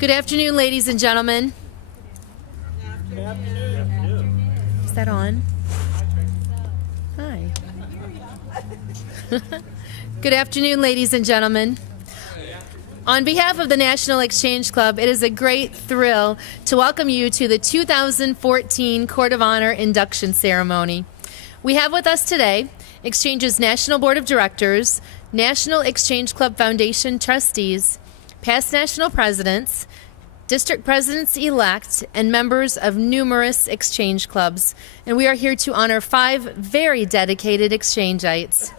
Good afternoon, ladies and gentlemen. Is that on? Hi. Good afternoon, ladies and gentlemen. On behalf of the National Exchange Club, it is a great thrill to welcome you to the 2014 Court of Honor induction ceremony. We have with us today Exchange's National Board of Directors, National Exchange Club Foundation trustees, past national presidents, district presidents-elect, and members of numerous exchange clubs. And we are here to honor 5 very dedicated exchange-ites.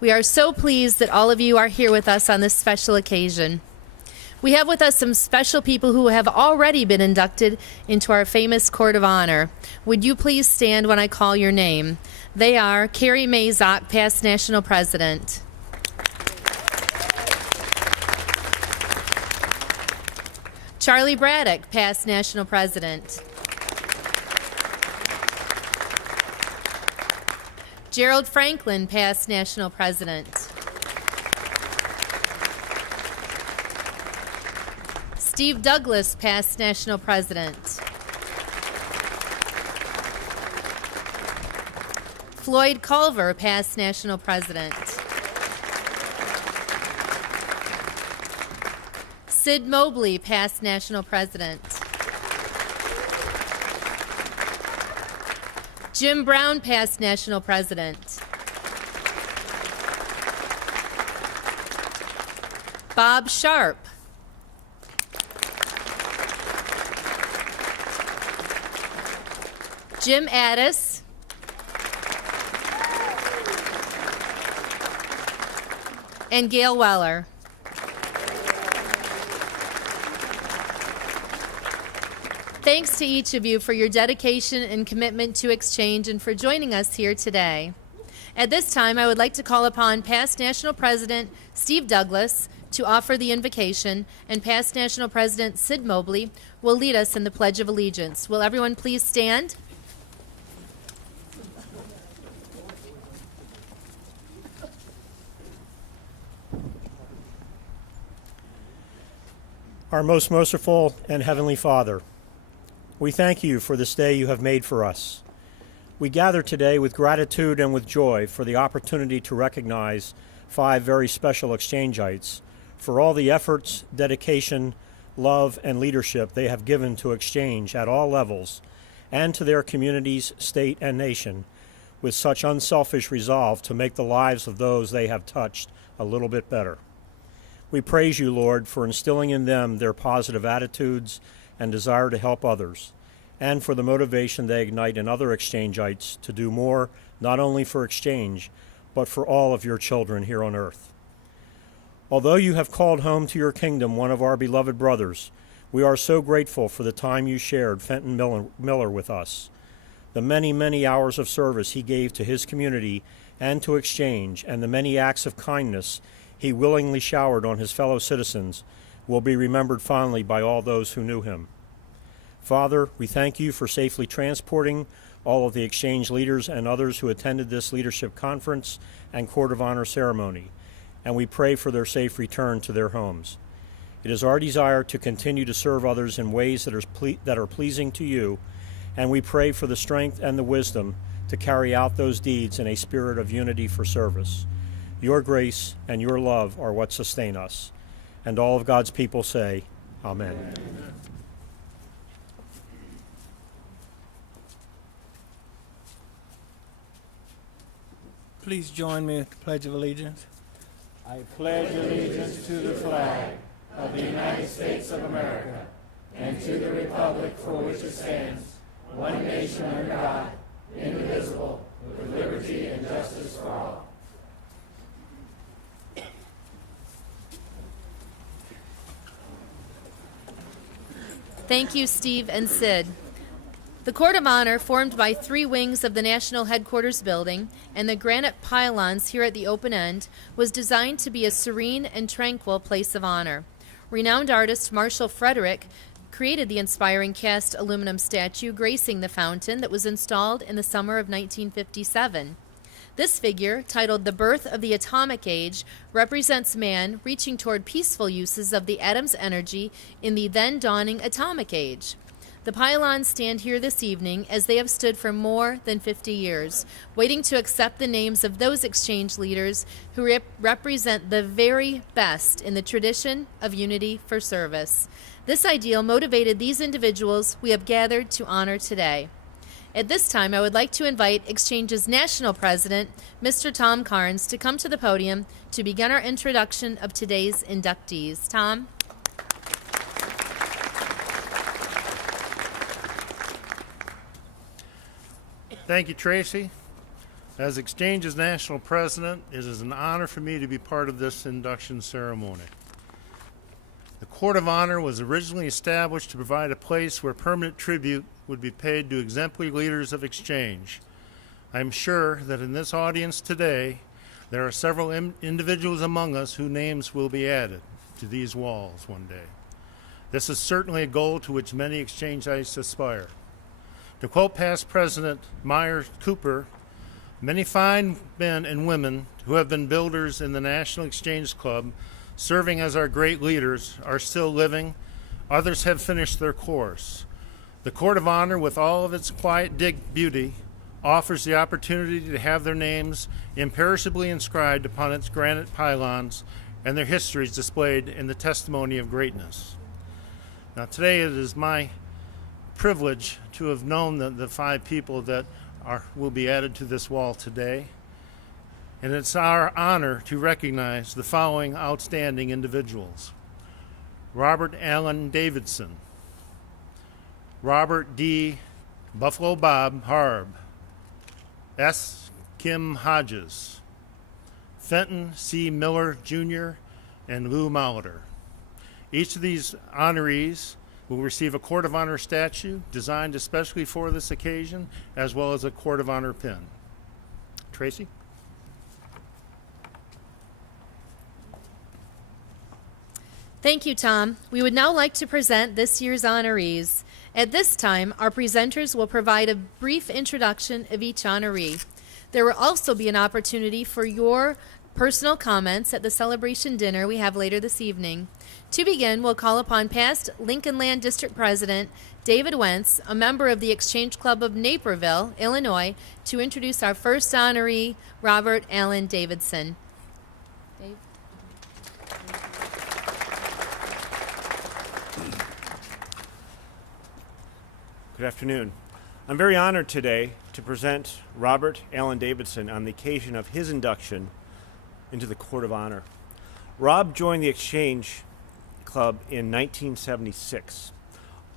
We are so pleased that all of you are here with us on this special occasion. We have with us some special people who have already been inducted into our famous Court of Honor. Would you please stand when I call your name? They are Carrie Mazok, past national president. Charlie Braddock, past national president. Gerald Franklin, past national president. Steve Douglas, past national president. Floyd Culver, past national president. Sid Mobley, past national president. Jim Brown, past national president. Bob Sharp. Jim Addis. And Gail Weller. Thanks to each of you for your dedication and commitment to Exchange and for joining us here today. At this time, I would like to call upon past National President Steve Douglas to offer the invocation, and past National President Sid Mobley will lead us in the Pledge of Allegiance. Will everyone please stand? Our most merciful and heavenly Father, we thank you for this day you have made for us. We gather today with gratitude and with joy for the opportunity to recognize 5 very special exchange-ites for all the efforts, dedication, love, and leadership they have given to Exchange at all levels and to their communities, state, and nation with such unselfish resolve to make the lives of those they have touched a little bit better. We praise you, Lord, for instilling in them their positive attitudes and desire to help others, and for the motivation they ignite in other exchange-ites to do more, not only for Exchange, but for all of your children here on earth. Although you have called home to your kingdom one of our beloved brothers, we are so grateful for the time you shared Fenton Miller with us, the many, many hours of service he gave to his community and to Exchange, and the many acts of kindness he willingly showered on his fellow citizens will be remembered fondly by all those who knew him. Father, we thank you for safely transporting all of the Exchange leaders and others who attended this leadership conference and Court of Honor ceremony, and we pray for their safe return to their homes. It is our desire to continue to serve others in ways that are pleasing to you, and we pray for the strength and the wisdom to carry out those deeds in a spirit of unity for service. Your grace and your love are what sustain us. And all of God's people say, Amen. Amen. Please join me at the Pledge of Allegiance. I pledge allegiance to the flag of the United States of America and to the republic for which it stands, one nation under God, indivisible, with liberty and justice for all. Thank you, Steve and Sid. The Court of Honor, formed by 3 wings of the National Headquarters Building and the granite pylons here at the open end, was designed to be a serene and tranquil place of honor. Renowned artist Marshall Frederick created the inspiring cast aluminum statue gracing the fountain that was installed in the summer of 1957. This figure, titled The Birth of the Atomic Age, represents man reaching toward peaceful uses of the atom's energy in the then dawning atomic age. The pylons stand here this evening as they have stood for more than 50 years, waiting to accept the names of those exchange leaders who represent the very best in the tradition of unity for service. This ideal motivated these individuals we have gathered to honor today. At this time, I would like to invite Exchange's National President, Mr. Tom Carnes, to come to the podium to begin our introduction of today's inductees. Tom? Thank you, Tracy. As Exchange's National President, it is an honor for me to be part of this induction ceremony. The Court of Honor was originally established to provide a place where permanent tribute would be paid to exemplary leaders of Exchange. I am sure that in this audience today, there are several individuals among us whose names will be added to these walls one day. This is certainly a goal to which many Exchange-ites aspire. To quote past President Myers Cooper, many fine men and women who have been builders in the National Exchange Club, serving as our great leaders, are still living. Others have finished their course. The Court of Honor, with all of its quiet beauty, offers the opportunity to have their names imperishably inscribed upon its granite pylons and their histories displayed in the testimony of greatness. Now, today it is my privilege to have known the five people that will be added to this wall today. And it's our honor to recognize the following outstanding individuals: Robert Allen Davidson, Robert D. Buffalo Bob Harb, S. Kim Hodges, Fenton C. Miller Jr., and Lou Molitor. Each of these honorees will receive a Court of Honor statue designed especially for this occasion, as well as a Court of Honor pin. Tracy? Thank you, Tom. We would now like to present this year's honorees. At this time, our presenters will provide a brief introduction of each honoree. There will also be an opportunity for your personal comments at the celebration dinner we have later this evening. To begin, we'll call upon past Lincoln Land District President David Wentz, a member of the Exchange Club of Naperville, Illinois, to introduce our first honoree, Robert Allen Davidson. Dave? Good afternoon. I'm very honored today to present Robert Allen Davidson on the occasion of his induction into the Court of Honor. Rob joined the Exchange Club in 1976,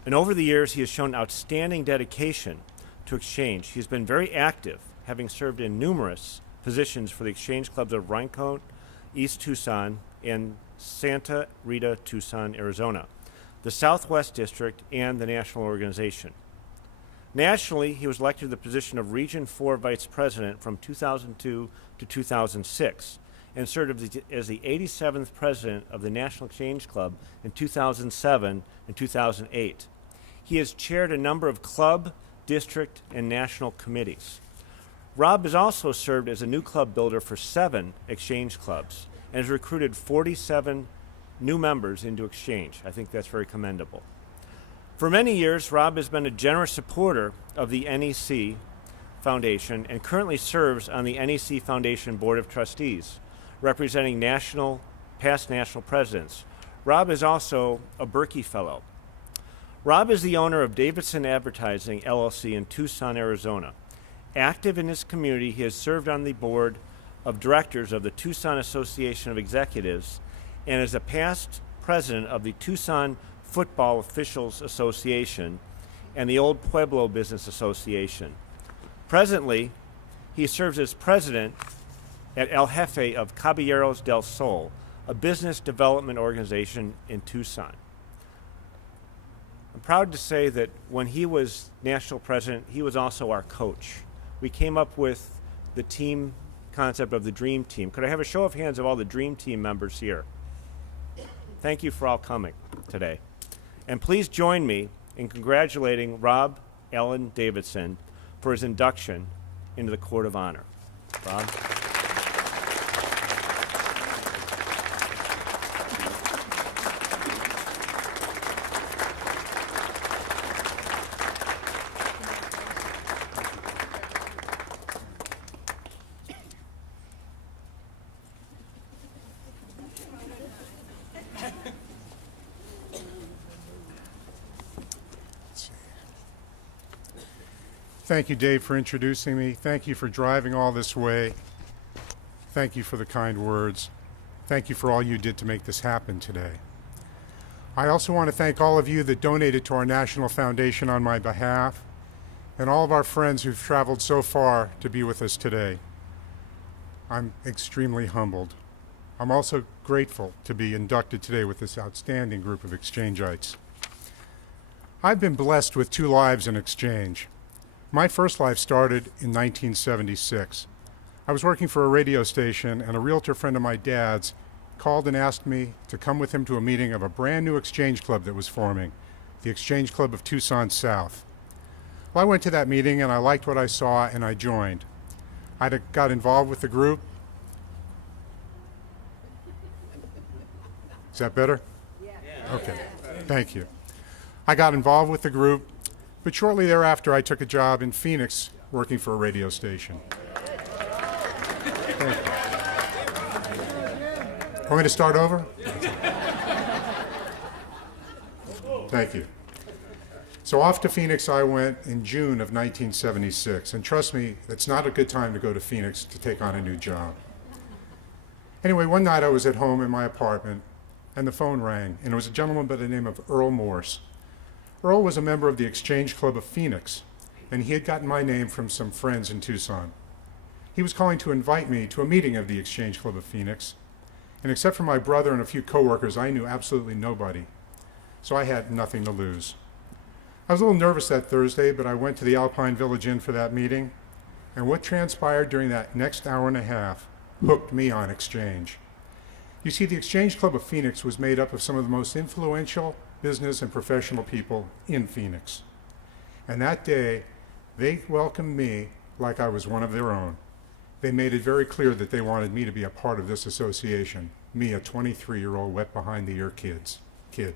and over the years he has shown outstanding dedication to Exchange. He's been very active, having served in numerous positions for the Exchange Clubs of Rincon, East Tucson, and Santa Rita, Tucson, Arizona, the Southwest District, and the National Organization. Nationally, he was elected to the position of Region 4 Vice President from 2002 to 2006 and served as the 87th President of the National Exchange Club in 2007 and 2008. He has chaired a number of club, district, and national committees. Rob has also served as a new club builder for 7 Exchange Clubs and has recruited 47 new members into Exchange. I think that's very commendable. For many years, Rob has been a generous supporter of the NEC Foundation and currently serves on the NEC Foundation Board of Trustees, representing past national presidents. Rob is also a Berkey Fellow. Rob is the owner of Davidson Advertising, LLC in Tucson, Arizona. Active in his community, he has served on the board of directors of the Tucson Association of Executives and is a past president of the Tucson Football Officials Association and the Old Pueblo Business Association. Presently, he serves as president at El Jefe of Caballeros del Sol, a business development organization in Tucson. I'm proud to say that when he was national president, he was also our coach. We came up with the team concept of the Dream Team. Could I have a show of hands of all the Dream Team members here? Thank you for all coming today. And please join me in congratulating Rob Allen Davidson for his induction into the Court of Honor. Bob. Thank you, Dave, for introducing me. Thank you for driving all this way. Thank you for the kind words. Thank you for all you did to make this happen today. I also want to thank all of you that donated to our National Foundation on my behalf, and all of our friends who've traveled so far to be with us today. I'm extremely humbled. I'm also grateful to be inducted today with this outstanding group of Exchange-ites. I've been blessed with 2 lives in Exchange. My first life started in 1976. I was working for a radio station, and a realtor friend of my dad's called and asked me to come with him to a meeting of a brand new exchange club that was forming, the Exchange Club of Tucson South. Well, I went to that meeting, and I liked what I saw, and I joined. I got involved with the group. Is that better? Yeah. Okay, thank you. I got involved with the group, but shortly thereafter, I took a job in Phoenix working for a radio station. Thank you. Want me to start over? Thank you. So off to Phoenix I went in June of 1976, and trust me, it's not a good time to go to Phoenix to take on a new job. Anyway, one night I was at home in my apartment, and the phone rang, and it was a gentleman by the name of Earl Morse. Earl was a member of the Exchange Club of Phoenix, and he had gotten my name from some friends in Tucson. He was calling to invite me to a meeting of the Exchange Club of Phoenix, and except for my brother and a few coworkers, I knew absolutely nobody, so I had nothing to lose. I was a little nervous that Thursday, but I went to the Alpine Village Inn for that meeting, and what transpired during that next hour and a half hooked me on Exchange. You see, the Exchange Club of Phoenix was made up of some of the most influential business and professional people in Phoenix. And that day, they welcomed me like I was one of their own. They made it very clear that they wanted me to be a part of this association, me, a 23-year-old wet behind the ear kid.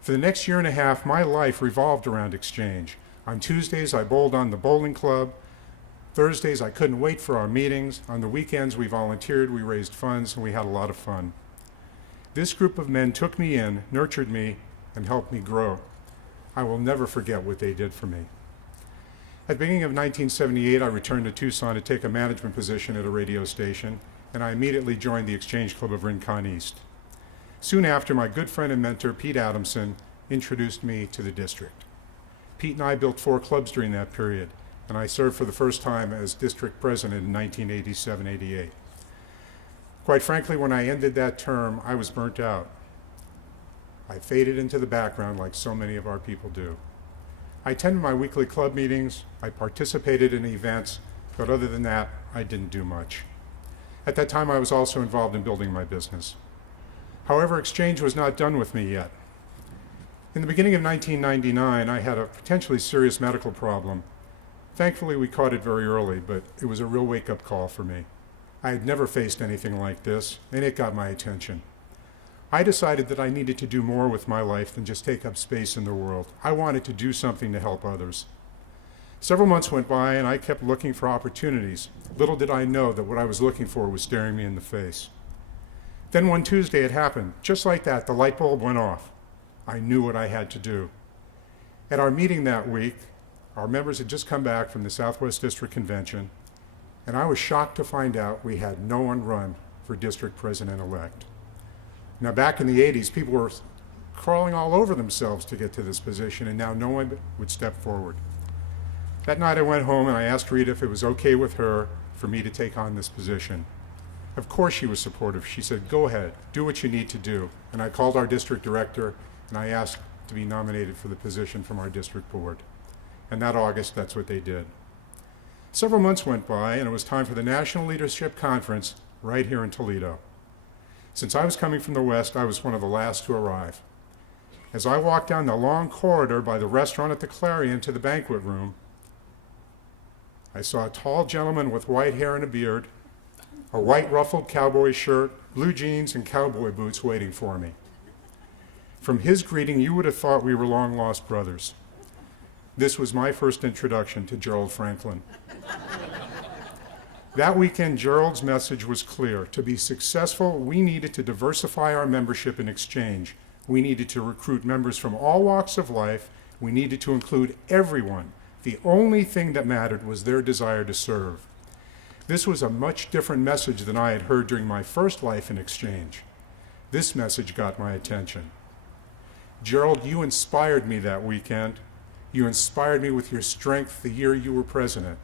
For the next year and a half, my life revolved around Exchange. On Tuesdays, I bowled on the bowling club. Thursdays, I couldn't wait for our meetings. On the weekends, we volunteered, we raised funds, and we had a lot of fun. This group of men took me in, nurtured me, and helped me grow. I will never forget what they did for me. At the beginning of 1978, I returned to Tucson to take a management position at a radio station, and I immediately joined the Exchange Club of Rincon East. Soon after, my good friend and mentor, Pete Adamson, introduced me to the district. Pete and I built 4 clubs during that period, and I served for the first time as district president in 1987-88. Quite frankly, when I ended that term, I was burnt out. I faded into the background like so many of our people do. I attended my weekly club meetings, I participated in events, but other than that, I didn't do much. At that time, I was also involved in building my business. However, Exchange was not done with me yet. In the beginning of 1999, I had a potentially serious medical problem. Thankfully, we caught it very early, but it was a real wake-up call for me. I had never faced anything like this, and it got my attention. I decided that I needed to do more with my life than just take up space in the world. I wanted to do something to help others. Several months went by, and I kept looking for opportunities. Little did I know that what I was looking for was staring me in the face. Then one Tuesday it happened. Just like that, the light bulb went off. I knew what I had to do. At our meeting that week, our members had just come back from the Southwest District Convention, and I was shocked to find out we had no one run for district president-elect. Now, back in the 80s, people were crawling all over themselves to get to this position, and now no one would step forward. That night I went home and I asked Rita if it was okay with her for me to take on this position. Of course she was supportive. She said, go ahead, do what you need to do. And I called our district director and I asked to be nominated for the position from our district board. And that August, that's what they did. Several months went by and it was time for the National Leadership Conference right here in Toledo. Since I was coming from the West, I was one of the last to arrive. As I walked down the long corridor by the restaurant at the Clarion to the banquet room, I saw a tall gentleman with white hair and a beard, a white ruffled cowboy shirt, blue jeans, and cowboy boots waiting for me. From his greeting, you would have thought we were long-lost brothers. This was my first introduction to Gerald Franklin. That weekend, Gerald's message was clear. To be successful, we needed to diversify our membership in Exchange. We needed to recruit members from all walks of life. We needed to include everyone. The only thing that mattered was their desire to serve. This was a much different message than I had heard during my first life in Exchange. This message got my attention. Gerald, you inspired me that weekend. You inspired me with your strength the year you were president,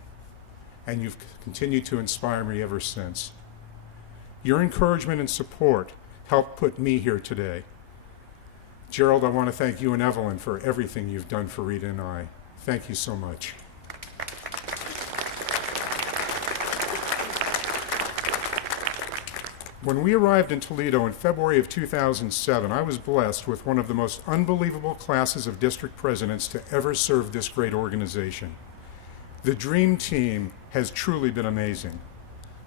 and you've continued to inspire me ever since. Your encouragement and support helped put me here today. Gerald, I want to thank you and Evelyn for everything you've done for Rita and I. Thank you so much. When we arrived in Toledo in February of 2007, I was blessed with one of the most unbelievable classes of district presidents to ever serve this great organization. The dream team has truly been amazing.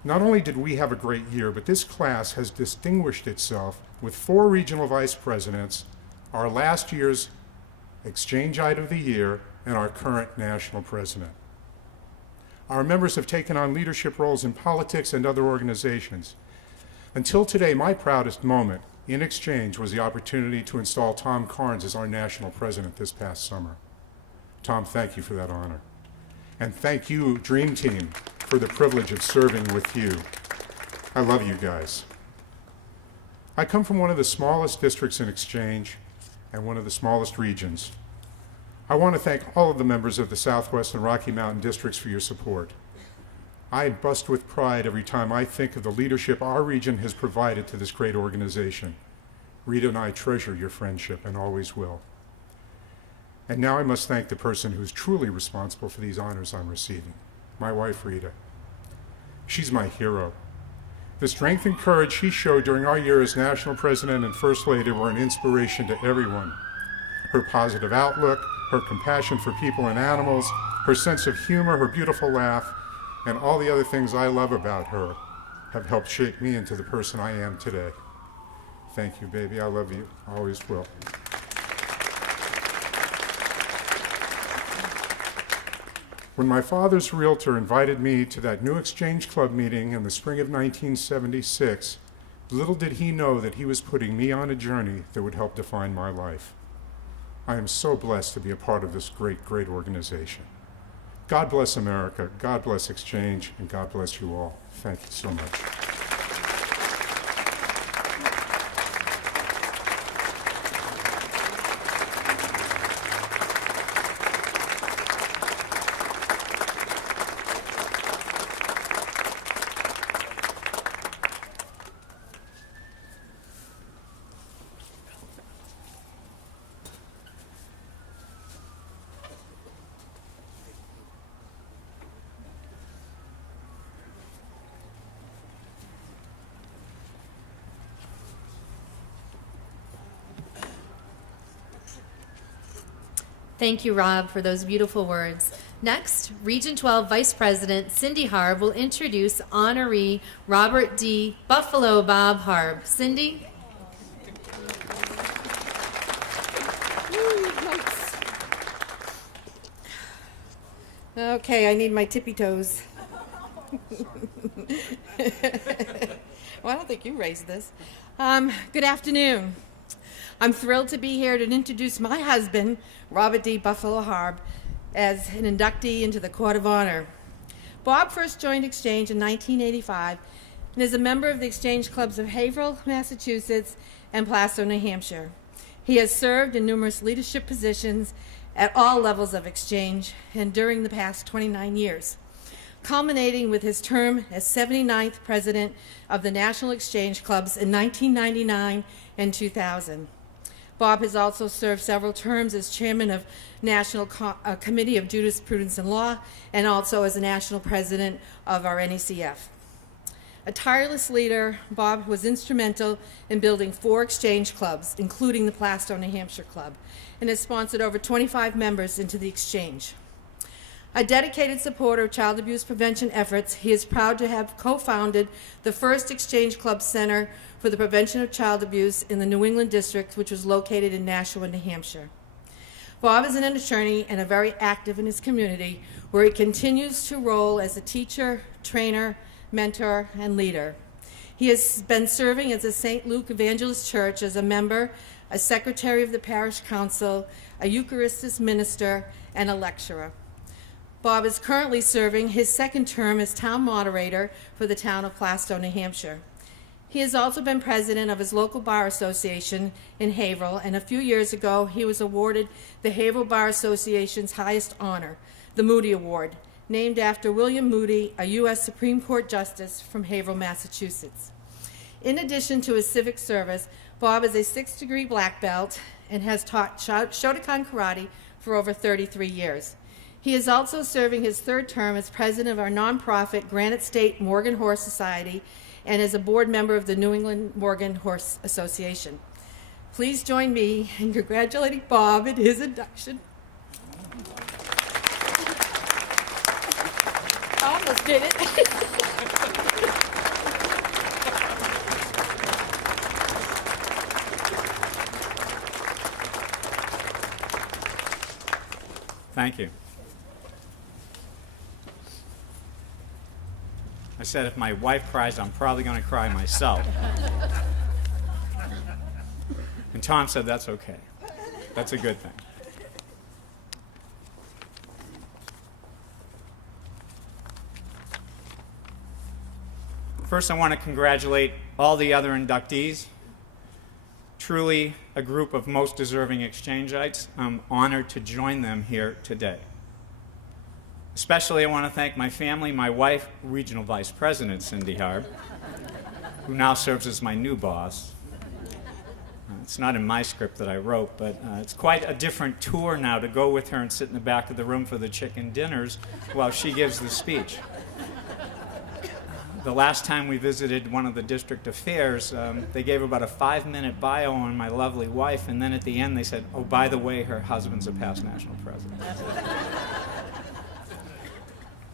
Not only did we have a great year, but this class has distinguished itself with 4 regional vice presidents, our last year's Exchangeite of the Year, and our current national president. Our members have taken on leadership roles in politics and other organizations. Until today, my proudest moment in Exchange was the opportunity to install Tom Carnes as our national president this past summer. Tom, thank you for that honor. And thank you, Dream Team, for the privilege of serving with you. I love you guys. I come from one of the smallest districts in Exchange and one of the smallest regions. I want to thank all of the members of the Southwest and Rocky Mountain districts for your support. I bust with pride every time I think of the leadership our region has provided to this great organization. Rita and I treasure your friendship and always will. And now I must thank the person who's truly responsible for these honors I'm receiving, my wife, Rita. She's my hero. The strength and courage she showed during our year as National President and First Lady were an inspiration to everyone. Her positive outlook, her compassion for people and animals, her sense of humor, her beautiful laugh, and all the other things I love about her have helped shape me into the person I am today. Thank you, baby. I love you. Always will. When my father's realtor invited me to that new Exchange Club meeting in the spring of 1976, little did he know that he was putting me on a journey that would help define my life. I am so blessed to be a part of this great, great organization. God bless America, God bless Exchange, and God bless you all. Thank you so much. Thank you, Rob, for those beautiful words. Next, Region 12 Vice President Cindy Harb will introduce honoree Robert D. Buffalo Bob Harb. Cindy? Okay, I need my tippy toes. Well, I don't think you raised this. Good afternoon. I'm thrilled to be here to introduce my husband, Robert D. Buffalo Harb, as an inductee into the Court of Honor. Bob first joined Exchange in 1985 and is a member of the Exchange Clubs of Haverhill, Massachusetts, and Plastow, New Hampshire. He has served in numerous leadership positions at all levels of Exchange and during the past 29 years, culminating with his term as 79th President of the National Exchange Clubs in 1999 and 2000. Bob has also served several terms as chairman of National Committee of Jurisprudence and Law and also as a national president of our NECF. A tireless leader, Bob was instrumental in building 4 exchange clubs, including the Plastow, New Hampshire Club, and has sponsored over 25 members into the exchange. A dedicated supporter of child abuse prevention efforts, he is proud to have co-founded the first Exchange Club Center for the Prevention of Child Abuse in the New England District, which was located in Nashua, New Hampshire. Bob is an attorney and very active in his community, where he continues to roll as a teacher, trainer, mentor, and leader. He has been serving as a St. Luke Evangelist Church as a member, a secretary of the parish council, a Eucharistus minister, and a lecturer. Bob is currently serving his second term as town moderator for the town of Plastow, New Hampshire. He has also been president of his local bar association in Haverhill, and a few years ago he was awarded the Haverhill Bar Association's highest honor, the Moody Award, named after William Moody, a U.S. Supreme Court Justice from Haverhill, Massachusetts. In addition to his civic service, Bob is a 6th degree black belt and has taught Shotokan karate for over 33 years. He is also serving his third term as president of our nonprofit Granite State Morgan Horse Society and as a board member of the New England Morgan Horse Association. Please join me in congratulating Bob at his induction. I almost did it. Thank you. I said if my wife cries, I'm probably going to cry myself. And Tom said that's okay. That's a good thing. First, I want to congratulate all the other inductees. Truly a group of most deserving Exchange-ites. I'm honored to join them here today. Especially, I want to thank my family, my wife, Regional Vice President Cindy Harb, who now serves as my new boss. It's not in my script that I wrote, but it's quite a different tour now to go with her and sit in the back of the room for the chicken dinners while she gives the speech. The last time we visited one of the district affairs, they gave about a 5-minute bio on my lovely wife, and then at the end they said, oh, by the way, her husband's a past national president.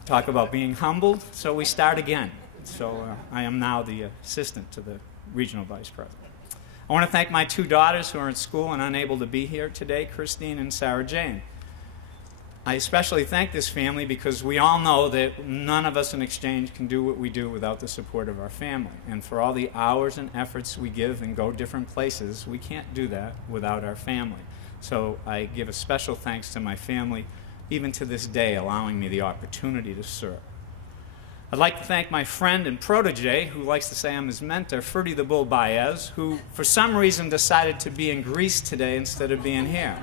Talk about being humbled, so we start again. So I am now the assistant to the regional vice president. I want to thank my 2 daughters who are in school and unable to be here today, Christine and Sarah Jane. I especially thank this family because we all know that none of us in Exchange can do what we do without the support of our family. And for all the hours and efforts we give and go different places, we can't do that without our family. So I give a special thanks to my family, even to this day, allowing me the opportunity to serve. I'd like to thank my friend and protege, who likes to say I'm his mentor, Ferdy the Bull Baez, who for some reason decided to be in Greece today instead of being here.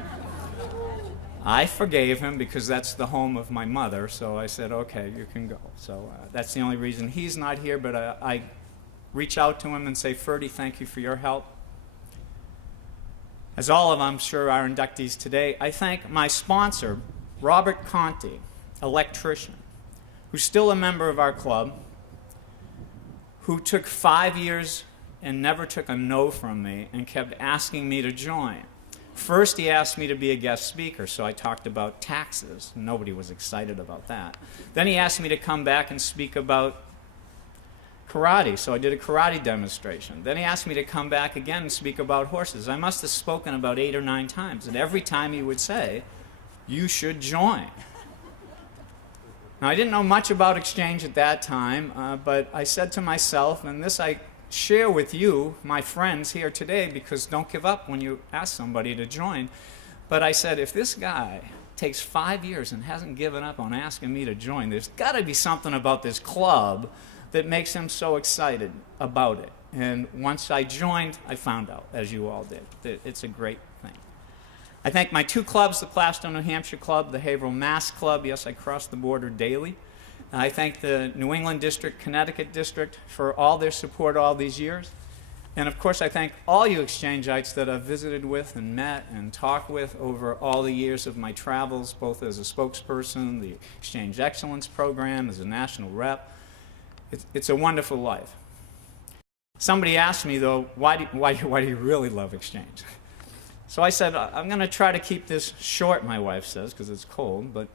I forgave him because that's the home of my mother, so I said, okay, you can go. So that's the only reason he's not here, but I reach out to him and say, Ferdy, thank you for your help. As all of, I'm sure, our inductees today, I thank my sponsor, Robert Conti, electrician, who's still a member of our club, who took 5 years and never took a no from me and kept asking me to join. First, he asked me to be a guest speaker, so I talked about taxes. Nobody was excited about that. Then he asked me to come back and speak about karate, so I did a karate demonstration. Then he asked me to come back again and speak about horses. I must have spoken about 8 or 9 times, and every time he would say, you should join. Now, I didn't know much about Exchange at that time, but I said to myself, and this I share with you, my friends here today, because don't give up when you ask somebody to join, but I said, if this guy takes 5 years and hasn't given up on asking me to join, there's got to be something about this club that makes him so excited about it. And once I joined, I found out, as you all did, that it's a great thing. I thank my 2 clubs, the Plastow, New Hampshire Club, the Haverhill, Mass Club. Yes, I cross the border daily. I thank the New England District, Connecticut District for all their support all these years. And of course, I thank all you Exchange-ites that I've visited with and met and talked with over all the years of my travels, both as a spokesperson, the Exchange Excellence Program, as a national rep. It's a wonderful life. Somebody asked me, though, why do you really love Exchange? So I said, I'm going to try to keep this short, my wife says, because it's cold, but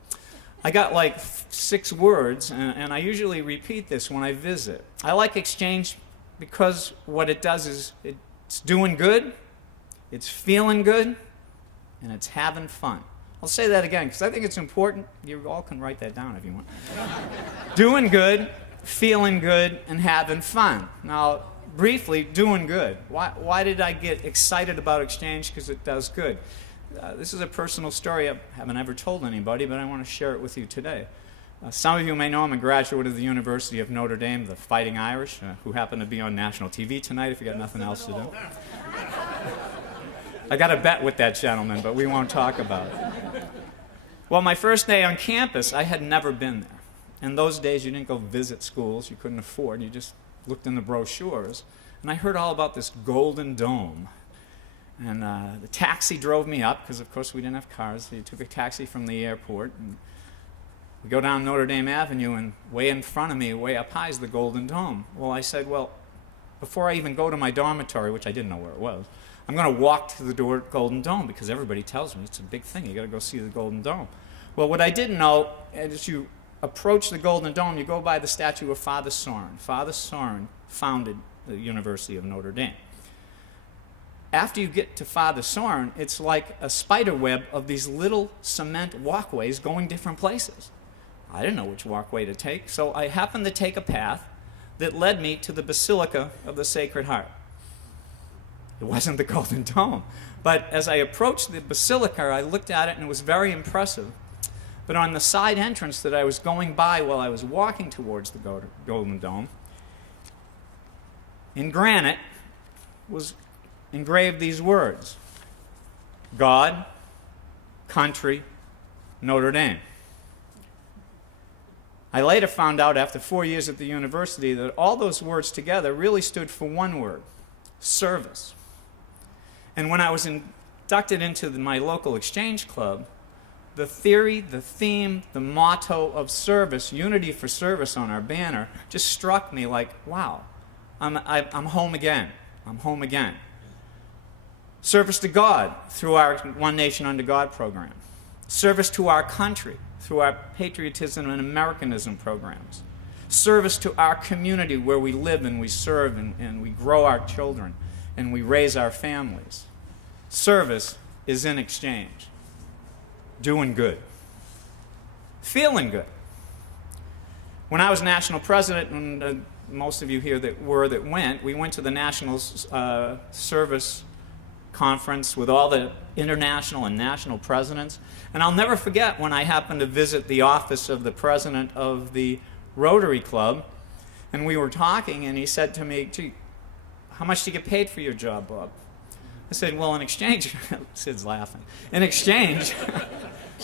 I got like 6 words, and I usually repeat this when I visit. I like exchange because what it does is it's doing good, it's feeling good, and it's having fun. I'll say that again because I think it's important. You all can write that down if you want. Doing good, feeling good, and having fun. Now, briefly, doing good. Why did I get excited about exchange? Because it does good. This is a personal story I haven't ever told anybody, but I want to share it with you today. Some of you may know I'm a graduate of the University of Notre Dame, the Fighting Irish, who happen to be on national TV tonight if you got nothing else to do. I got a bet with that gentleman, but we won't talk about it. Well, my first day on campus, I had never been there. In those days, you didn't go visit schools. You couldn't afford. You just looked in the brochures. And I heard all about this Golden Dome. And the taxi drove me up, because of course we didn't have cars. So you took a taxi from the airport, and we go down Notre Dame Avenue, and way in front of me, way up high, is the Golden Dome. Well, I said, well, before I even go to my dormitory, which I didn't know where it was, I'm going to walk to the Golden Dome, because everybody tells me it's a big thing. You got to go see the Golden Dome. Well, what I didn't know, as you approach the Golden Dome, you go by the statue of Father Sorin. Father Sorin founded the University of Notre Dame. After you get to Father Sorin, it's like a spider web of these little cement walkways going different places. I didn't know which walkway to take, so I happened to take a path that led me to the Basilica of the Sacred Heart. It wasn't the Golden Dome, but as I approached the Basilica, I looked at it and it was very impressive. But on the side entrance that I was going by while I was walking towards the Golden Dome, in granite was engraved these words: God, country, Notre Dame. I later found out after 4 years at the university that all those words together really stood for one word: service. And when I was inducted into my local exchange club, the theory, the theme, the motto of service, unity for service on our banner, just struck me like, wow, I'm home again. I'm home again. Service to God through our One Nation Under God program. Service to our country through our patriotism and Americanism programs. Service to our community where we live and we serve and we grow our children and we raise our families. Service is in exchange. Doing good. Feeling good. When I was national president, and most of you here that went, we went to the National Service Conference with all the international and national presidents. And I'll never forget when I happened to visit the office of the president of the Rotary Club, and we were talking, and he said to me, gee, how much do you get paid for your job, Bob? I said, well, in exchange, Sid's laughing. In exchange,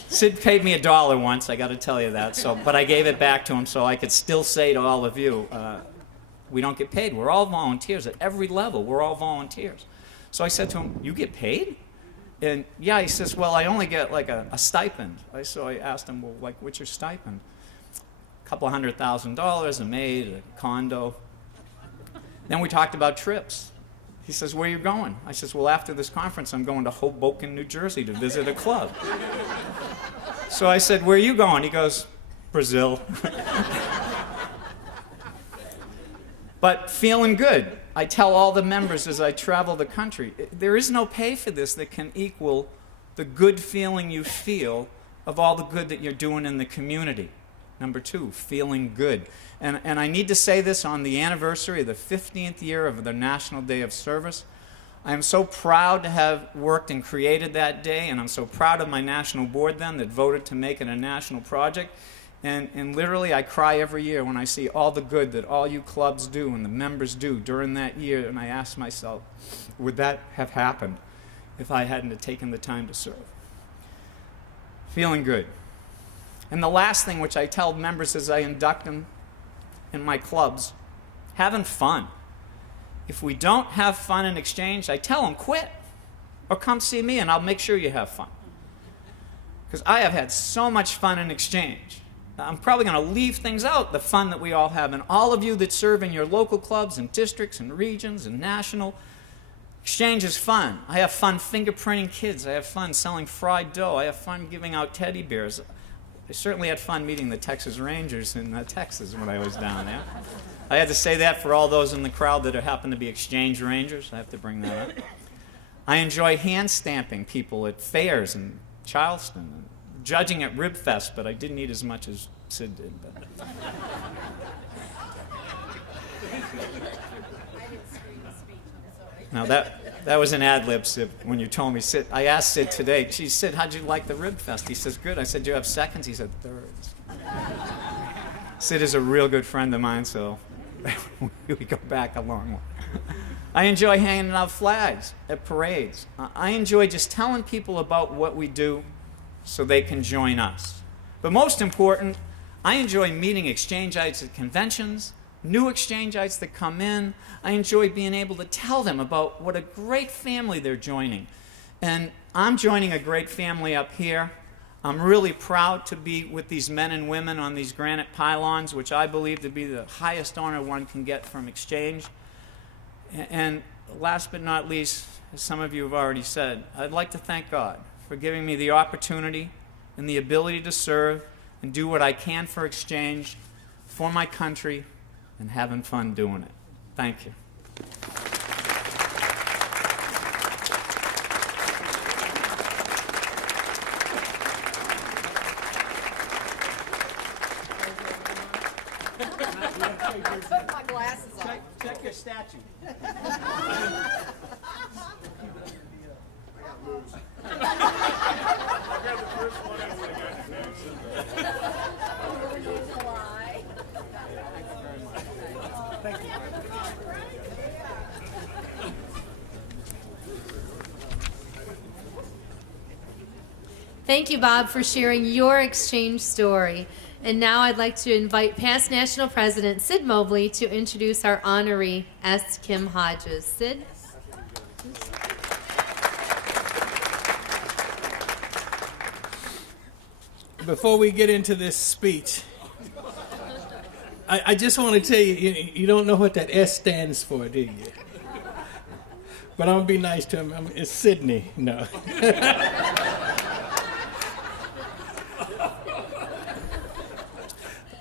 Sid paid me $1 once, I got to tell you that, but I gave it back to him so I could still say to all of you, we don't get paid. We're all volunteers at every level. We're all volunteers. So I said to him, you get paid? And yeah, he says, well, I only get like a stipend. So I asked him, well, like, what's your stipend? A couple $100,000, a maid, a condo. Then we talked about trips. He says, where are you going? I says, well, after this conference, I'm going to Hoboken, New Jersey to visit a club. So I said, where are you going? He goes, Brazil. But feeling good. I tell all the members as I travel the country, there is no pay for this that can equal the good feeling you feel of all the good that you're doing in the community. Number 2, feeling good. And I need to say this on the anniversary of the 15th year of the National Day of Service. I am so proud to have worked and created that day, and I'm so proud of my national board then that voted to make it a national project. And literally, I cry every year when I see all the good that all you clubs do and the members do during that year, and I ask myself, would that have happened if I hadn't have taken the time to serve? Feeling good. And the last thing which I tell members as I induct them in my clubs, having fun. If we don't have fun in exchange, I tell them, quit. Or come see me and I'll make sure you have fun. Because I have had so much fun in exchange. I'm probably going to leave things out, the fun that we all have. And all of you that serve in your local clubs and districts and regions and national, exchange is fun. I have fun fingerprinting kids. I have fun selling fried dough. I have fun giving out teddy bears. I certainly had fun meeting the Texas Rangers in Texas when I was down there. I had to say that for all those in the crowd that happen to be Exchange Rangers. I have to bring that up. I enjoy hand stamping people at fairs in Charleston, judging at Rib Fest, but I didn't eat as much as Sid did. But. Now that was an ad lib, Sid, when you told me, Sid. I asked Sid today, gee, Sid, how'd you like the Rib Fest? He says, good. I said, do you have seconds? He said, thirds. Sid is a real good friend of mine, so we go back a long way. I enjoy hanging out flags at parades. I enjoy just telling people about what we do so they can join us. But most important, I enjoy meeting exchange-ites at conventions, new exchange-ites that come in. I enjoy being able to tell them about what a great family they're joining. And I'm joining a great family up here. I'm really proud to be with these men and women on these granite pylons, which I believe to be the highest honor one can get from exchange. And last but not least, as some of you have already said, I'd like to thank God for giving me the opportunity and the ability to serve and do what I can for exchange, for my country, and having fun doing it. Thank you. Put my glasses on. Check your statue. Thank you, Bob, for sharing your exchange story. And now I'd like to invite past National President Sid Mobley to introduce our honoree, S. Kim Hodges. Sid? Before we get into this speech, I just want to tell you, you don't know what that S stands for, do you? But I'm going to be nice to him. It's Sydney. No.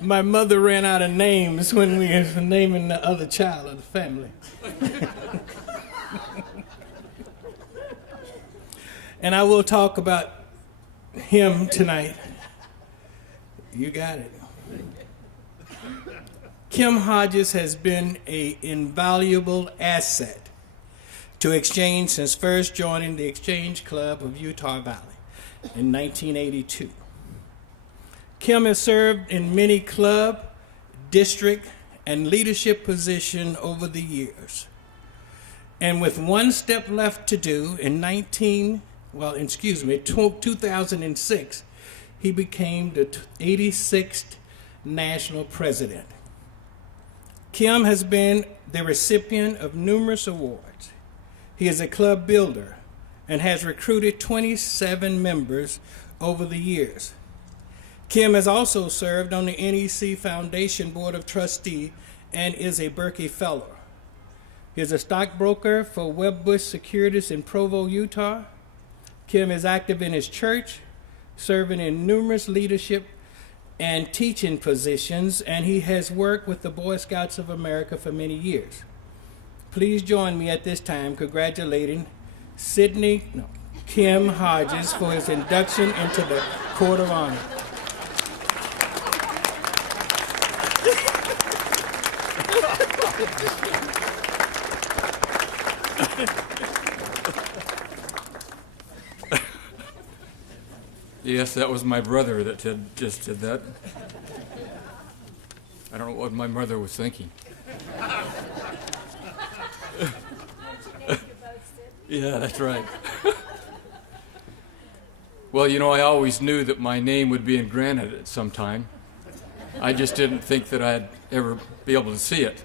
My mother ran out of names when we were naming the other child of the family. And I will talk about him tonight. You got it. Kim Hodges has been an invaluable asset to Exchange since first joining the Exchange Club of Utah Valley in 1982. Kim has served in many club, district, and leadership positions over the years. And with one step left to do, in 2006, he became the 86th national president. Kim has been the recipient of numerous awards. He is a club builder and has recruited 27 members over the years. Kim has also served on the NEC Foundation Board of Trustees and is a Berkey Fellow. He is a stockbroker for Webbush Securities in Provo, Utah. Kim is active in his church, serving in numerous leadership and teaching positions, and he has worked with the Boy Scouts of America for many years. Please join me at this time congratulating Kim Hodges for his induction into the Court of Honor. Yes, that was my brother that just did that. I don't know what my mother was thinking. Yeah, that's right. Well, you know, I always knew that my name would be in granite at some time. I just didn't think that I'd ever be able to see it.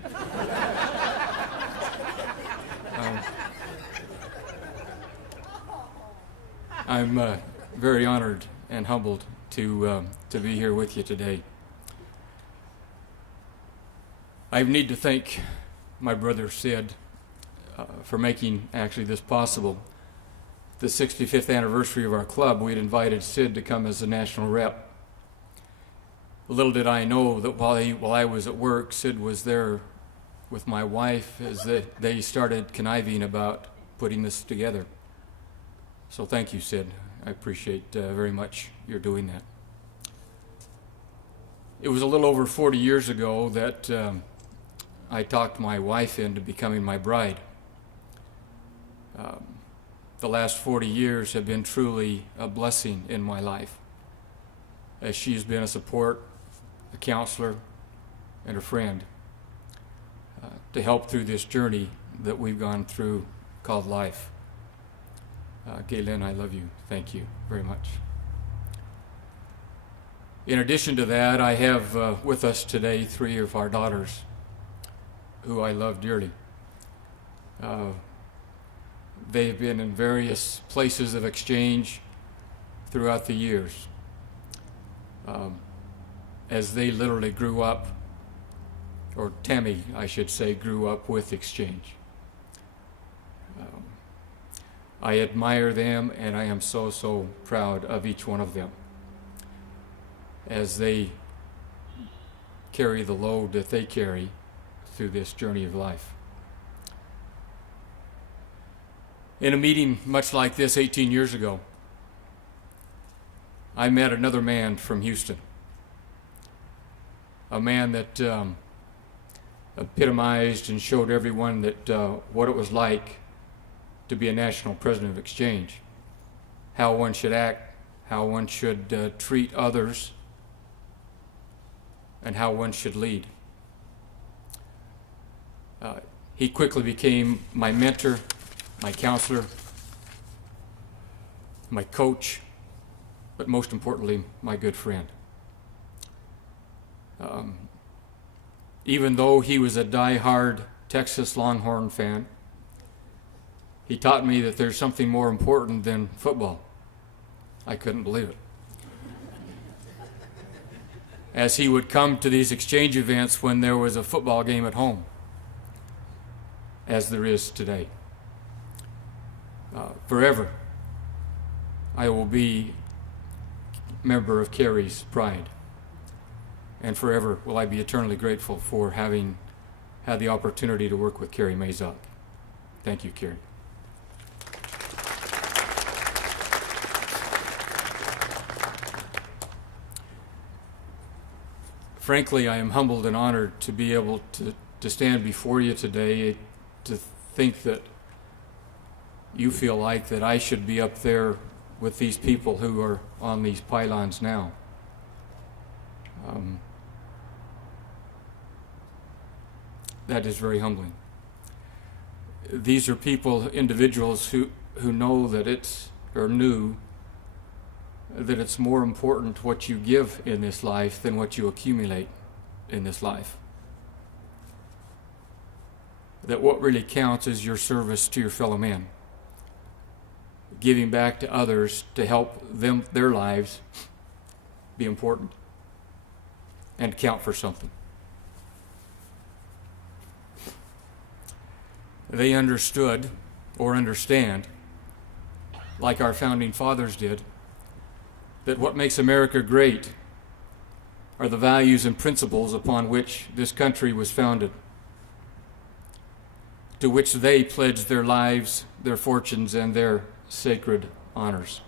I'm very honored and humbled to be here with you today. I need to thank my brother Sid for making actually this possible. The 65th anniversary of our club, we'd invited Sid to come as a national rep. Little did I know that while I was at work, Sid was there with my wife as they started conniving about putting this together. So thank you, Sid. I appreciate very much your doing that. It was a little over 40 years ago that I talked my wife into becoming my bride. The last 40 years have been truly a blessing in my life, as she's been a support, a counselor, and a friend to help through this journey that we've gone through called life. Galen, I love you. Thank you very much. In addition to that, I have with us today 3 of our daughters who I love dearly. They've been in various places of exchange throughout the years as they literally grew up, or Tammy, I should say, grew up with exchange. I admire them, and I am so, so proud of each one of them as they carry the load that they carry through this journey of life. In a meeting much like this 18 years ago, I met another man from Houston, a man that epitomized and showed everyone that what it was like to be a national president of Exchange, how one should act, how one should treat others, and how one should lead. He quickly became my mentor, my counselor, my coach, but most importantly, my good friend. Even though he was a die-hard Texas Longhorn fan, he taught me that there's something more important than football. I couldn't believe it. As he would come to these exchange events when there was a football game at home, as there is today. Forever, I will be a member of Carrie's pride. And forever will I be eternally grateful for having had the opportunity to work with Carrie Mazok. Thank you, Carrie. Frankly, I am humbled and honored to be able to stand before you today, to think that you feel like that I should be up there with these people who are on these pylons now. That is very humbling. These are people, individuals who know that it's, or knew that it's more important what you give in this life than what you accumulate in this life. That what really counts is your service to your fellow man. Giving back to others to help them, their lives, be important and count for something. They understood or understand, like our founding fathers did, that what makes America great are the values and principles upon which this country was founded, to which they pledged their lives, their fortunes, and their sacred honors.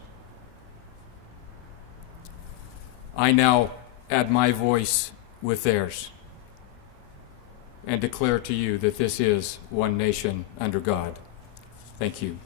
I now add my voice with theirs and declare to you that this is one nation under God. Thank you.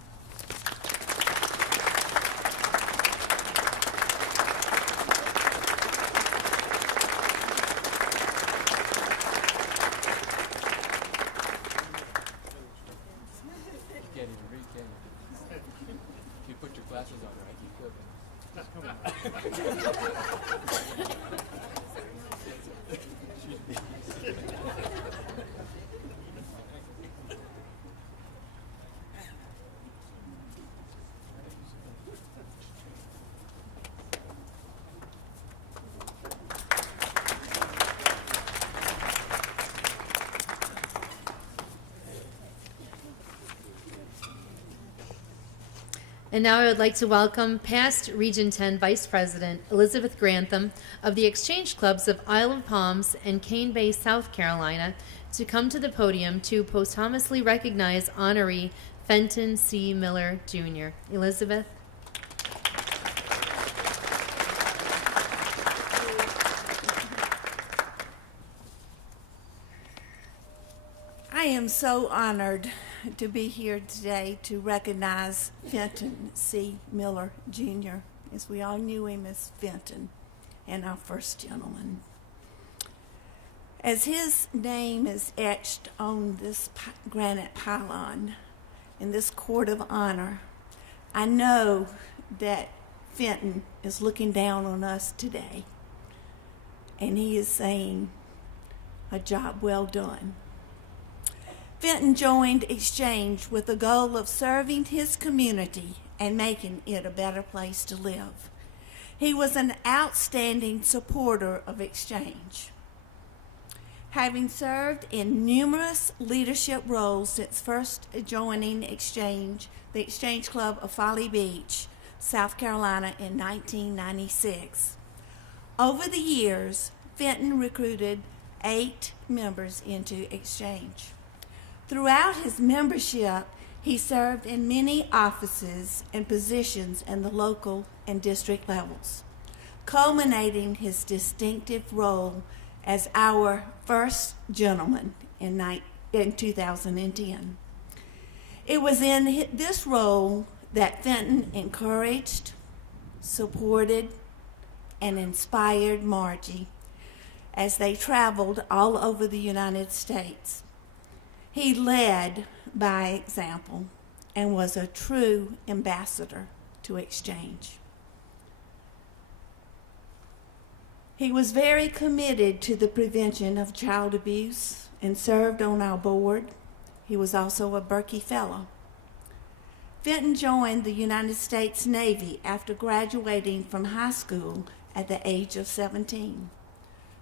And now I would like to welcome past Region 10 Vice President Elizabeth Grantham of the Exchange Clubs of Isle of Palms and Cane Bay, South Carolina, to come to the podium to posthumously recognize honoree Fenton C. Miller, Jr. Elizabeth. I am so honored to be here today to recognize Fenton C. Miller, Jr., as we all knew him as Fenton, and our first gentleman. As his name is etched on this granite pylon in this court of honor, I know that Fenton is looking down on us today, and he is saying, a job well done. Fenton joined Exchange with the goal of serving his community and making it a better place to live. He was an outstanding supporter of Exchange. Having served in numerous leadership roles since first joining Exchange, the Exchange Club of Folly Beach, South Carolina in 1996. Over the years, Fenton recruited 8 members into Exchange. Throughout his membership, he served in many offices and positions in the local and district levels, culminating his distinctive role as our first gentleman in 2010. It was in this role that Fenton encouraged, supported, and inspired Margie as they traveled all over the United States. He led by example and was a true ambassador to Exchange. He was very committed to the prevention of child abuse and served on our board. He was also a Berkey Fellow. Fenton joined the United States Navy after graduating from high school at the age of 17,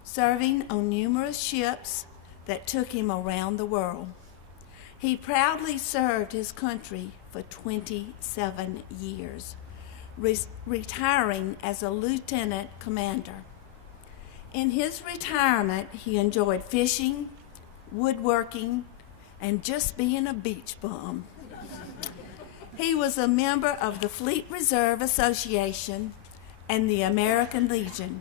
serving on numerous ships that took him around the world. He proudly served his country for 27 years, retiring as a lieutenant commander. In his retirement, he enjoyed fishing, woodworking, and just being a beach bum. He was a member of the Fleet Reserve Association and the American Legion,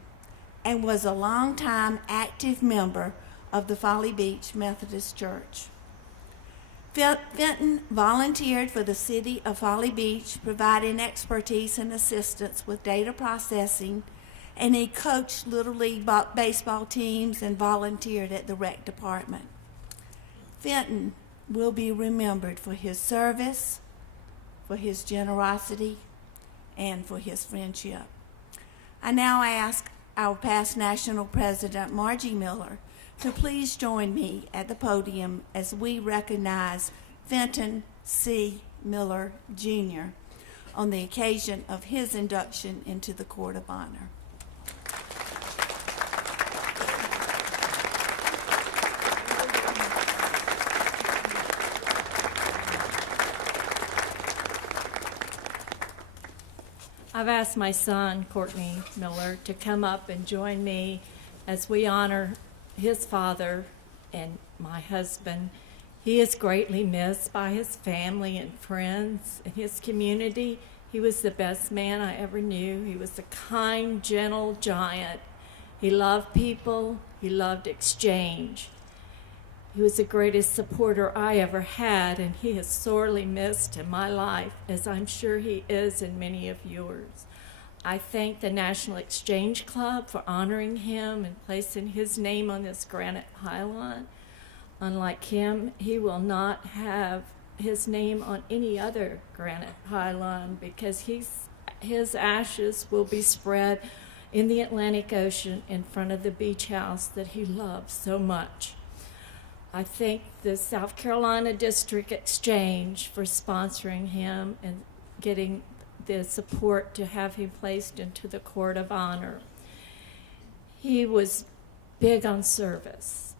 and was a longtime active member of the Folly Beach Methodist Church. Fenton volunteered for the city of Folly Beach, providing expertise and assistance with data processing, and he coached Little League baseball teams and volunteered at the rec department. Fenton will be remembered for his service, for his generosity, and for his friendship. I now ask our past national president, Margie Miller, to please join me at the podium as we recognize Fenton C. Miller, Jr. on the occasion of his induction into the Court of Honor. I've asked my son, Courtney Miller, to come up and join me as we honor his father and my husband. He is greatly missed by his family and friends and his community. He was the best man I ever knew. He was a kind, gentle giant. He loved people. He loved Exchange. He was the greatest supporter I ever had, and he is sorely missed in my life, as I'm sure he is in many of yours. I thank the National Exchange Club for honoring him and placing his name on this granite pylon. Unlike him, he will not have his name on any other granite pylon because his ashes will be spread in the Atlantic Ocean in front of the beach house that he loves so much. I thank the South Carolina District Exchange for sponsoring him and getting the support to have him placed into the Court of Honor. He was big on service,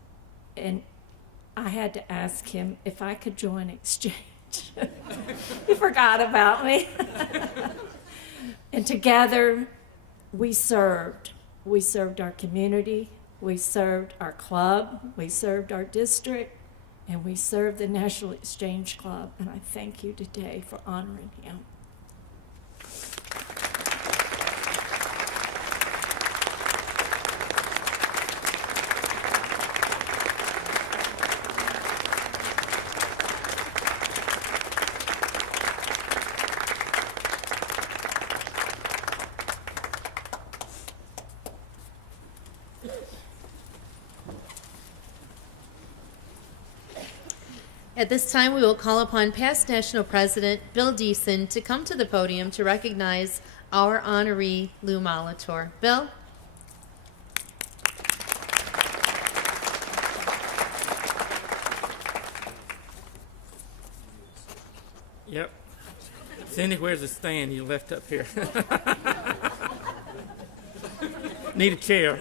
and I had to ask him if I could join Exchange. He forgot about me. And together, we served. We served our community, we served our club, we served our district, and we served the National Exchange Club. And I thank you today for honoring him. At this time, we will call upon past National President Bill Deason to come to the podium to recognize our honoree, Lou Molitor. Bill? Yep. Cindy, where's the stand you left up here? Need a chair.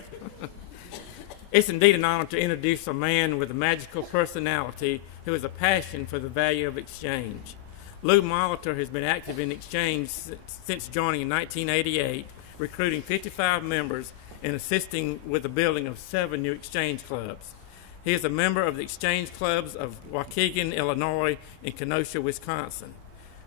It's indeed an honor to introduce a man with a magical personality who has a passion for the value of exchange. Lou Molitor has been active in exchange since joining in 1988, recruiting 55 members and assisting with the building of 7 new exchange clubs. He is a member of the exchange clubs of Waukegan, Illinois, and Kenosha, Wisconsin.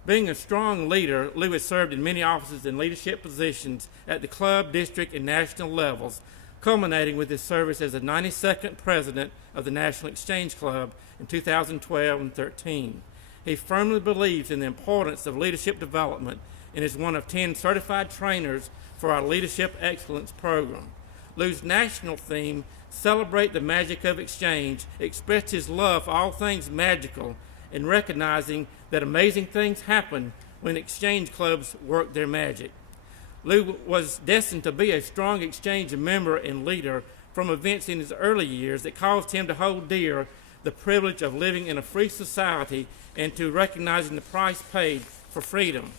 Being a strong leader, Lou has served in many offices and leadership positions at the club, district, and national levels, culminating with his service as the 92nd president of the National Exchange Club in 2012 and 13. He firmly believes in the importance of leadership development and is one of 10 certified trainers for our Leadership Excellence program. Lou's national theme, Celebrate the Magic of Exchange, expressed his love for all things magical and recognizing that amazing things happen when exchange clubs work their magic. Lou was destined to be a strong exchange member and leader from events in his early years that caused him to hold dear the privilege of living in a free society and to recognizing the price paid for freedom.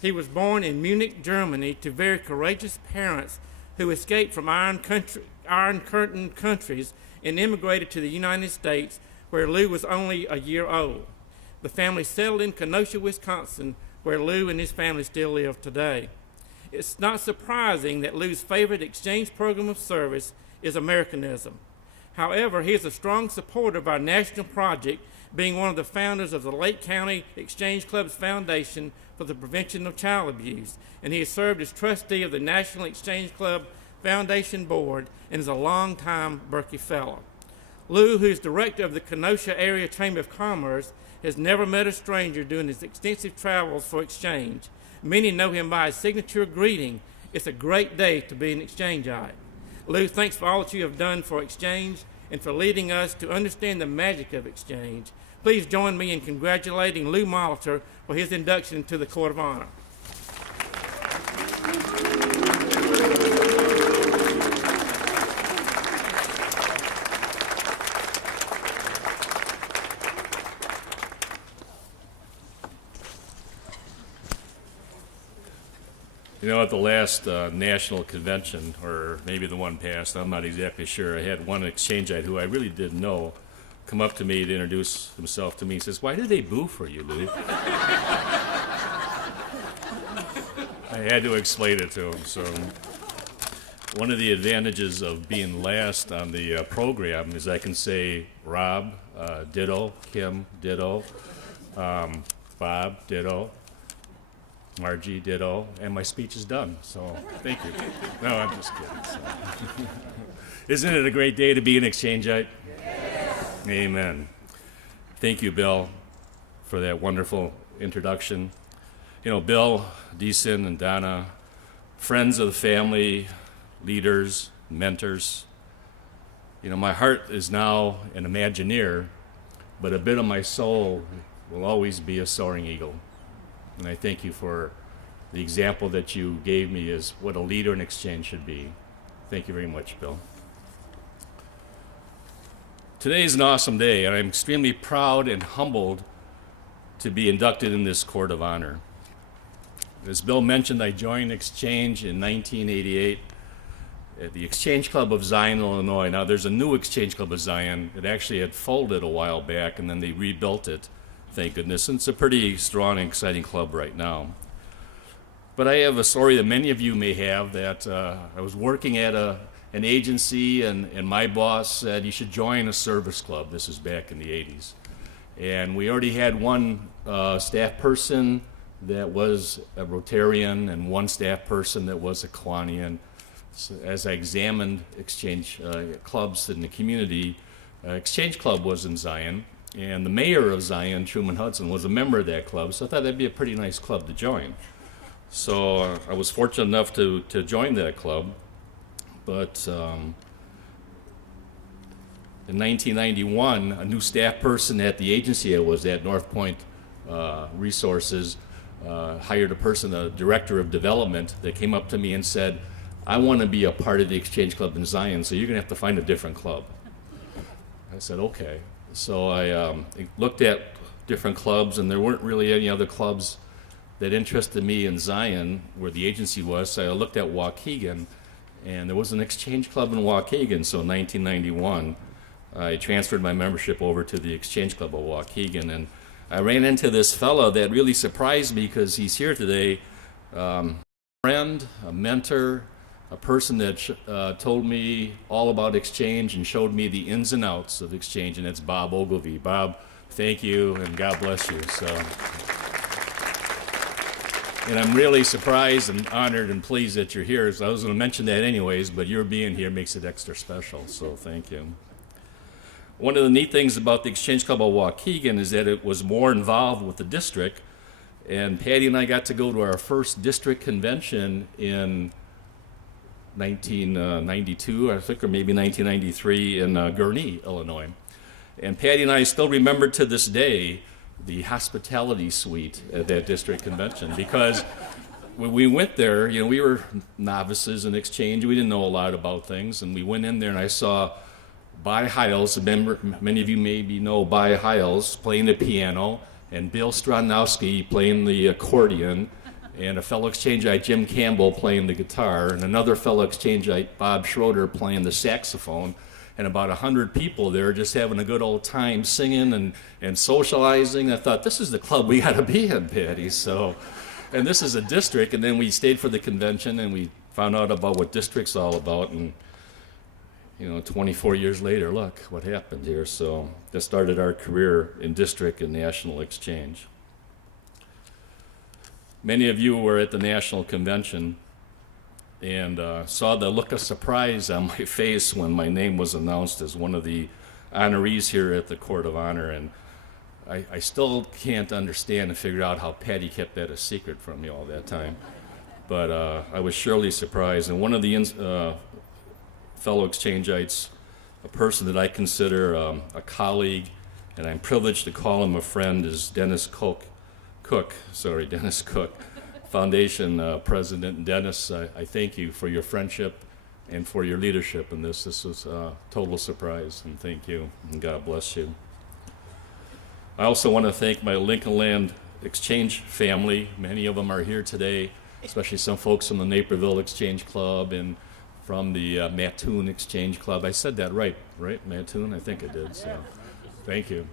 He was born in Munich, Germany, to very courageous parents who escaped from Iron Curtain countries and immigrated to the United States, where Lou was only a year old. The family settled in Kenosha, Wisconsin, where Lou and his family still live today. It's not surprising that Lou's favorite exchange program of service is Americanism. However, he is a strong supporter of our national project, being one of the founders of the Lake County Exchange Club's Foundation for the Prevention of Child Abuse, and he has served as trustee of the National Exchange Club Foundation Board and is a longtime Berkeley Fellow. Lou, who is director of the Kenosha Area Chamber of Commerce, has never met a stranger during his extensive travels for exchange. Many know him by his signature greeting, "It's a great day to be an exchangeite." Lou, thanks for all that you have done for exchange and for leading us to understand the magic of exchange. Please join me in congratulating Lou Molitor for his induction into the Court of Honor. You know, at the last national convention, or maybe the one past, I'm not exactly sure, I had one exchangeite who I really didn't know come up to me to introduce himself to me. He says, "Why did they boo for you, Lou?" I had to explain it to him. So one of the advantages of being last on the program is I can say Rob, ditto, Kim, ditto, Bob, ditto, Margie, ditto, and my speech is done. So thank you. No, I'm just kidding. So. Isn't it a great day to be an exchangeite? Yes. Amen. Thank you, Bill, for that wonderful introduction. You know, Bill, Deason, and Donna, friends of the family, leaders, mentors. You know, my heart is now an Imagineer, but a bit of my soul will always be a soaring eagle. And I thank you for the example that you gave me as what a leader in exchange should be. Thank you very much, Bill. Today is an awesome day, and I'm extremely proud and humbled to be inducted in this Court of Honor. As Bill mentioned, I joined Exchange in 1988 at the Exchange Club of Zion, Illinois. Now, there's a new Exchange Club of Zion. It actually had folded a while back, and then they rebuilt it thank goodness. And it's a pretty strong and exciting club right now. But I have a story that many of you may have that I was working at an agency, and my boss said, you should join a service club. This is back in the 80s. And we already had one staff person that was a Rotarian and one staff person that was a Kiwanian. So as I examined exchange clubs in the community, Exchange Club was in Zion, and the mayor of Zion, Truman Hudson, was a member of that club, so I thought that'd be a pretty nice club to join. So I was fortunate enough to join that club, but in 1991, a new staff person at the agency I was at, North Point Resources, hired a person, a director of development, that came up to me and said, I want to be a part of the Exchange Club in Zion, so you're going to have to find a different club. I said, okay. So I looked at different clubs, and there weren't really any other clubs that interested me in Zion, where the agency was. So I looked at Waukegan, and there was an Exchange Club in Waukegan. So in 1991, I transferred my membership over to the Exchange Club of Waukegan, and I ran into this fellow that really surprised me because he's here today, a friend, a mentor, a person that told me all about Exchange and showed me the ins and outs of Exchange, and it's Bob Ogilvie. Bob, thank you, and God bless you. And I'm really surprised and honored and pleased that you're here. So I was going to mention that anyways, but your being here makes it extra special, so thank you. One of the neat things about the Exchange Club of Waukegan is that it was more involved with the district, and Patty and I got to go to our first district convention in 1992, I think, or maybe 1993 in Gurnee, Illinois. And Patty and I still remember to this day the hospitality suite at that district convention, because when we went there, you know, we were novices in Exchange. We didn't know a lot about things, and we went in there and I saw Bai Hiles, many of you maybe know Bai Hiles, playing the piano, and Bill Stronowski playing the accordion, and a fellow Exchangeite, Jim Campbell, playing the guitar, and another fellow Exchangeite, Bob Schroeder, playing the saxophone, and about 100 people there just having a good old time singing and socializing. I thought, this is the club we got to be in, Patty. So, and this is a district, and then we stayed for the convention, and we found out about what district's all about, and 24 years later, look what happened here. So that started our career in district and national exchange. Many of you were at the national convention and saw the look of surprise on my face when my name was announced as one of the honorees here at the Court of Honor. And I still can't understand and figure out how Patty kept that a secret from me all that time. But I was surely surprised. And one of the fellow Exchangites, a person that I consider a colleague, and I'm privileged to call him a friend, is Dennis Cook, Foundation President. Dennis, I thank you for your friendship and for your leadership in this. This was a total surprise, and thank you, and God bless you. I also want to thank my Lincoln Land Exchange family. Many of them are here today, especially some folks from the Naperville Exchange Club and from the Mattoon Exchange Club. I said that right, Mattoon? I think I did, so thank you.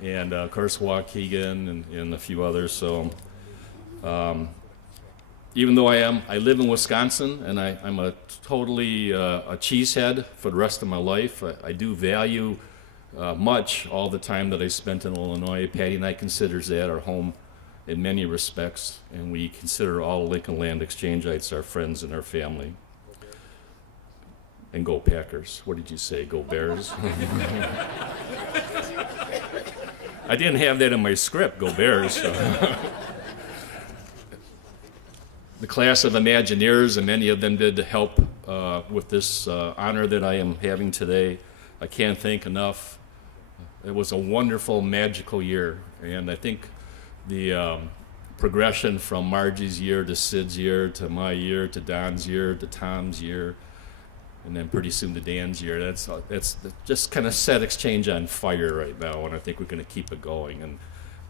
And of course Waukegan and a few others. So even though I live in Wisconsin, and I'm a totally a cheesehead for the rest of my life, I do value much all the time that I spent in Illinois. Patty and I considers that our home in many respects, and we consider all Lincoln Land Exchangites our friends and our family. And go Packers. What did you say? Go Bears? I didn't have that in my script, go Bears. So. The class of Imagineers, and many of them did help with this honor that I am having today. I can't thank enough. It was a wonderful, magical year, and I think the progression from Margie's year to Sid's year to my year to Don's year to Tom's year, and then pretty soon to Dan's year. That's just kind of set Exchange on fire right now, and I think we're going to keep it going. And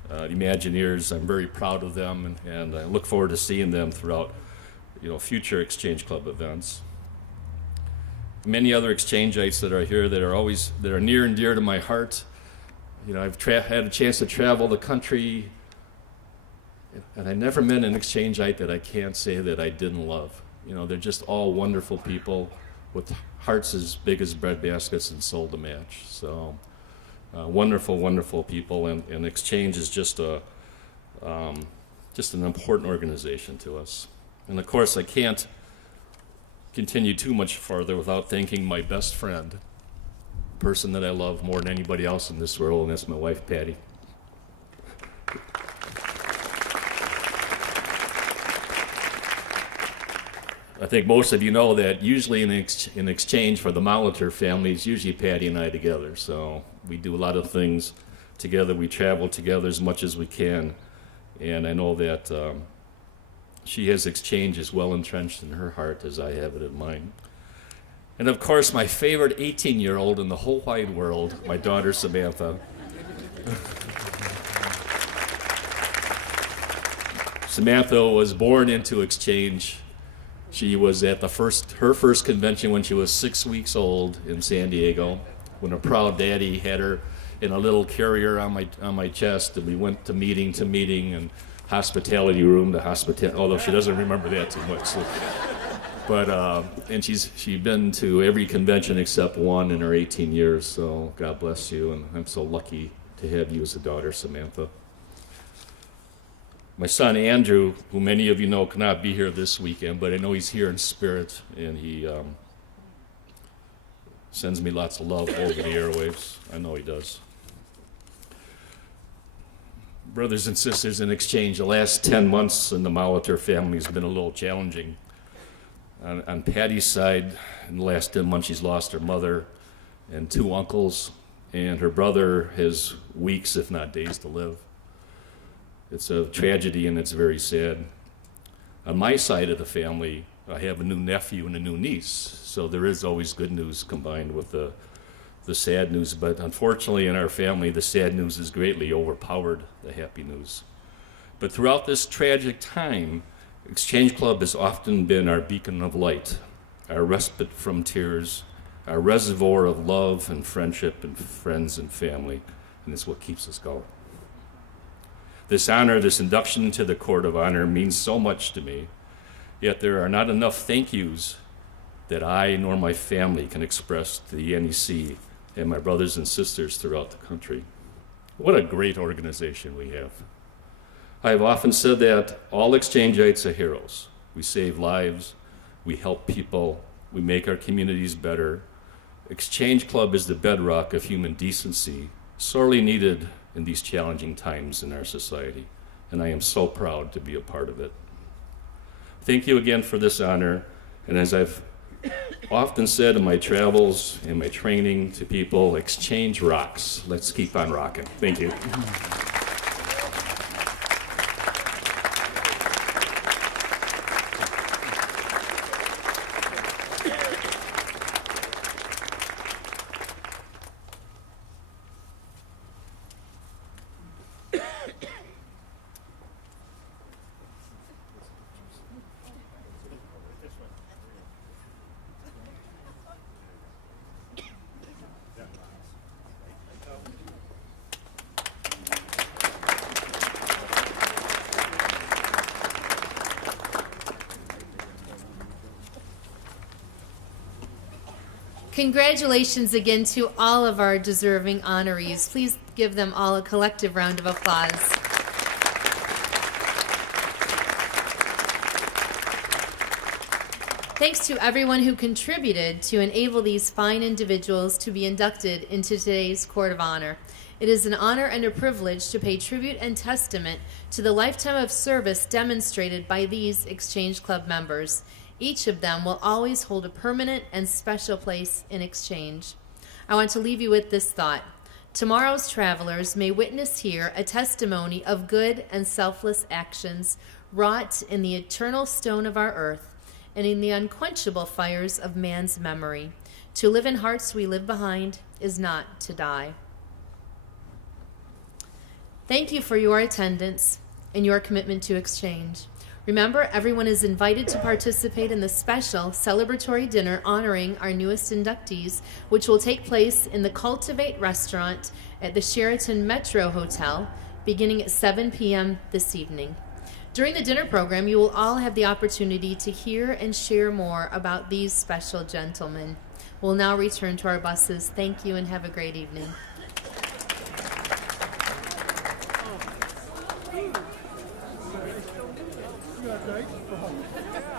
the Imagineers, I'm very proud of them, and I look forward to seeing them throughout, future Exchange Club events. Many other Exchangites that are here that are near and dear to my heart. I've had a chance to travel the country, and I never met an exchangeite that I can't say that I didn't love. They're just all wonderful people with hearts as big as bread baskets and soul to match. So wonderful, wonderful people, and Exchange is just an important organization to us. And of course, I can't continue too much further without thanking my best friend, the person that I love more than anybody else in this world, and that's my wife, Patty. I think most of you know that usually in exchange for the Molitor family, it's usually Patty and I together. So we do a lot of things together. We travel together as much as we can. And I know that she has Exchange as well entrenched in her heart as I have it in mine. And of course, my favorite 18-year-old in the whole wide world, my daughter Samantha. Samantha was born into Exchange. She was at her first convention when she was 6 weeks old in San Diego, when a proud daddy had her in a little carrier on my chest, and we went to meeting and hospitality room to hospitality. Although she doesn't remember that too much. So. But and she's been to every convention except one in her 18 years. So God bless you, and I'm so lucky to have you as a daughter, Samantha. My son Andrew, who many of you know cannot be here this weekend, but I know he's here in spirit, and he sends me lots of love over the airwaves. I know he does. Brothers and sisters, in Exchange, the last 10 months in the Molitor family has been a little challenging. On Patty's side, in the last 10 months, she's lost her mother and 2 uncles, and her brother has weeks, if not days, to live. It's a tragedy, and it's very sad. On my side of the family, I have a new nephew and a new niece, so there is always good news combined with the sad news. But unfortunately, in our family, the sad news has greatly overpowered the happy news. But throughout this tragic time, Exchange Club has often been our beacon of light, our respite from tears, our reservoir of love and friendship and friends and family, and it's what keeps us going. This honor, this induction to the Court of Honor means so much to me, yet there are not enough thank yous that I nor my family can express to the NEC and my brothers and sisters throughout the country. What a great organization we have. I have often said that all Exchangites are heroes. We save lives, we help people, we make our communities better. Exchange Club is the bedrock of human decency, sorely needed in these challenging times in our society, and I am so proud to be a part of it. Thank you again for this honor, and as I've often said in my travels and my training to people, Exchange rocks. Let's keep on rocking. Thank you. Congratulations again to all of our deserving honorees. Please give them all a collective round of applause. Thanks to everyone who contributed to enable these fine individuals to be inducted into today's Court of Honor. It is an honor and a privilege to pay tribute and testament to the lifetime of service demonstrated by these Exchange Club members. Each of them will always hold a permanent and special place in Exchange. I want to leave you with this thought. Tomorrow's travelers may witness here a testimony of good and selfless actions wrought in the eternal stone of our earth and in the unquenchable fires of man's memory. To live in hearts we live behind is not to die. Thank you for your attendance and your commitment to Exchange. Remember, everyone is invited to participate in the special celebratory dinner honoring our newest inductees, which will take place in the Cultivate restaurant at the Sheraton Metro Hotel beginning at 7 p.m. this evening. During the dinner program, you will all have the opportunity to hear and share more about these special gentlemen. We'll now return to our buses. Thank you and have a great evening. Yeah.